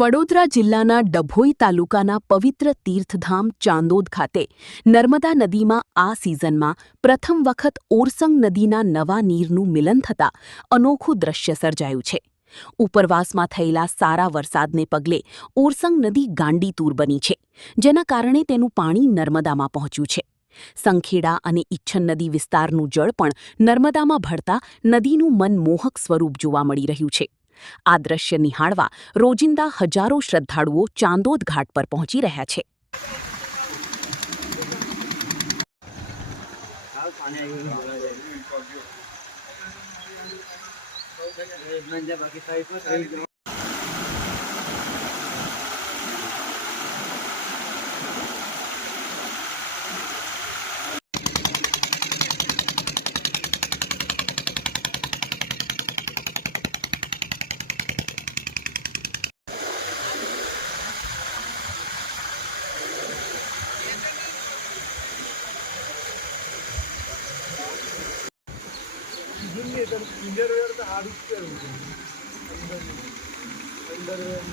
વડોદરા જિલ્લાના ડભોઈ તાલુકાના પવિત્ર તીર્થધામ ચાંદોદ ખાતે નર્મદા નદીમાં આ સિઝનમાં પ્રથમ વખત ઓરસંગ નદીના નવા નીરનું મિલન થતાં અનોખું દ્રશ્ય સર્જાયું છે. ઉપરવાસમાં થયેલા સારા વરસાદને પગલે ઓરસંગ નદી ગાંડીતૂર બની છે, જેના કારણે તેનું પાણી નર્મદામાં પહોંચ્યું છે. સંખેડા અને ઇચ્છન નદી વિસ્તારનું જળ પણ નર્મદામાં ભળતા નદીનું મનમોહક સ્વરૂપ જોવા મળી રહ્યું છે. આ દ્રશ્ય નિહાળવા રોજિંદા હજારો શ્રદ્ધાળુઓ ચાંદોદ ઘાટ પર પહોંચી રહ્યા છે. अंडरवेयर तो हार्ड अंडरवेयर